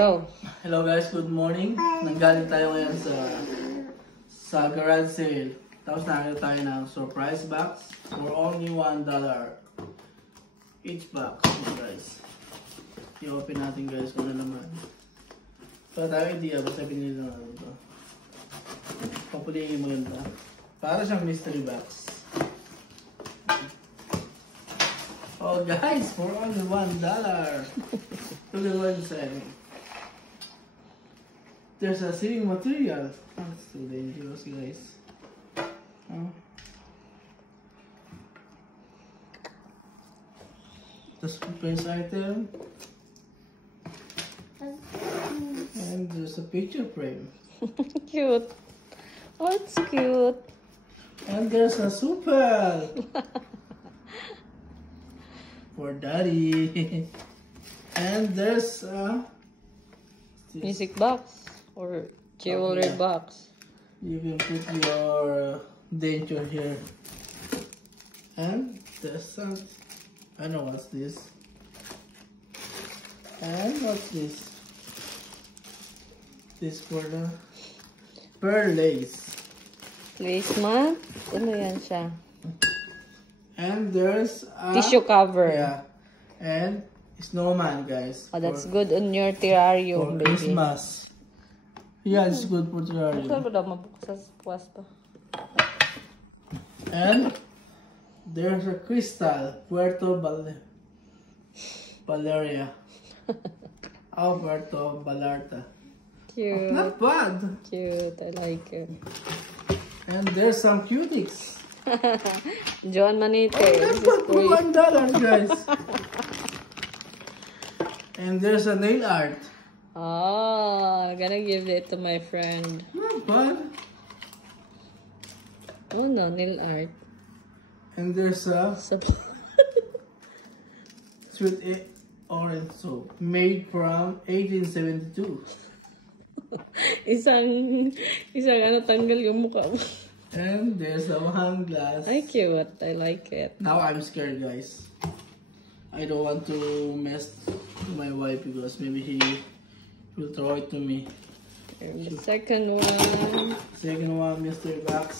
Go. Hello guys, good morning. Nanggaling tayo ngayon sa garage sale. Tapos nakita tayo ng surprise box for only $1 each box, guys. I-open natin guys kung ano naman. So tayo idea, basta pinili na natin ito. Papuliin yung maganda. Para siyang mystery box. Oh guys, for only $1. Look at what inside. There's a sealing material. That's too dangerous, guys. The surprise item. And there's a picture frame. Cute. Oh, it's cute. And there's a super for daddy. And there's a Music box or jewelry box. You can put your denture here. And there's some, I don't know what's this. And what's this? This for the pearl lace. Placement. Ano yan siya? And there's a Tissue cover. Yeah. And snowman, guys. Oh, that's good on your terrarium, for baby. Christmas. Yeah, it's good for terrarium. Ito ba daw mabuksan sa puwas pa? And there's a crystal, Puerto Valeria. Puerto Vallarta. Cute. Not bad. Cute. I like it. And there's some cutics. Joan Manite. Not This is bad for great. $1, guys. And there's a nail art. Oh, I'm gonna give it to my friend. Not bad. Oh no, nail art. And there's a So, sweet orange soap made from 1872. isang ano, tanggal yung mukha mo. And there's a wine glass. Ay, cute. I like it. Now I'm scared, guys. I don't want to mess with my wife because maybe he will throw it to me. And the second one. Second one, mystery box.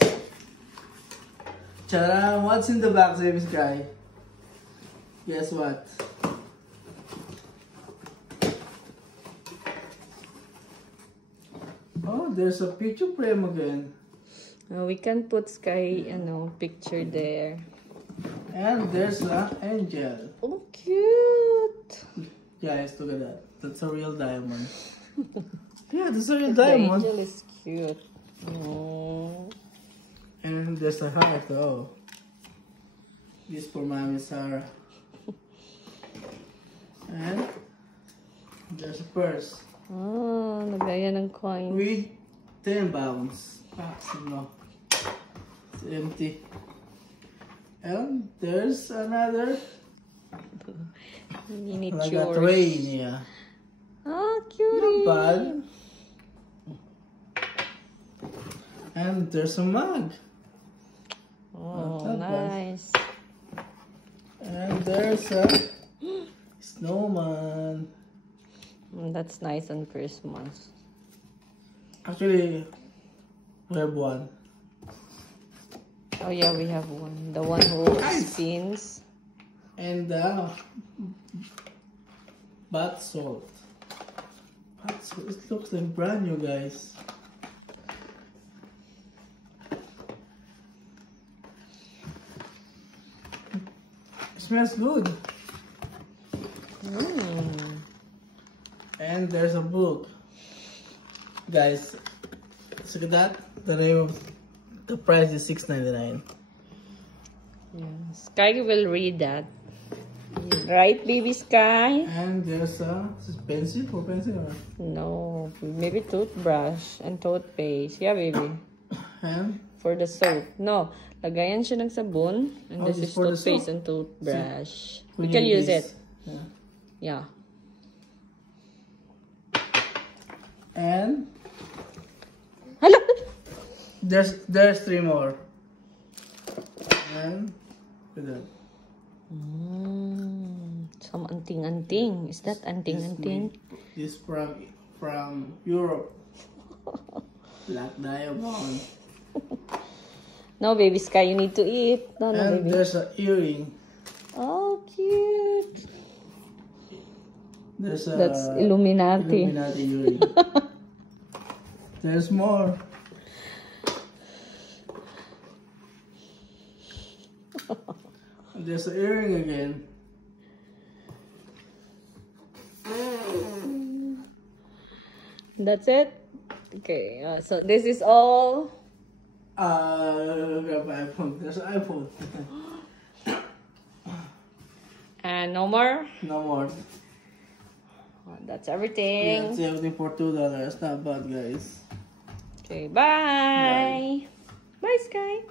Tara! What's in the box, baby Sky? Guess what? Oh, there's a picture frame again. We can put Sky, picture there. And there's an angel. Oh, cute. Guys, look at that. That's a real diamond. Yeah, that's a real The diamond. angel is cute. Oh. And there's a heart. Oh. This for Mommy Sarah. And there's a purse. Oh, nagaya ng coins. With 10 pounds. No. It's empty. And there's another like a Miniature. train, yeah. Oh, cute. Not bad. And there's a mug. Oh, Not bad. nice. And there's a snowman. That's nice on Christmas. Actually, we have one. Oh yeah, we have one. The one who spins. And bath salt. Bath salt. It looks like brand new, guys. It smells good. And there's a book. Guys, look at that. The name of the price is $6.99. Yeah. Sky will read that. Right, baby Sky? And there's a pencil for pencil. Or? No, maybe toothbrush and toothpaste. Yeah, baby. And For the soap. No, lagayan siya ng sabon. And this is for the toothpaste soap. and toothbrush. We We can need use this. it. Yeah. Yeah. And Hala! there's 3 more. And look at that. So Some anting-anting. Is that anting-anting? This from Europe. Black diamond. No, baby Sky, you need to eat. No, And baby. there's an earring. Oh, cute. There's a That's Illuminati. Illuminati earring. There's more. There's an earring again. That's it? Okay, so this is all. Grab iPhone. There's an iPhone. And no more? No more. Oh, that's everything. That's everything for $2. Not bad, guys. Okay, bye. Bye, Sky.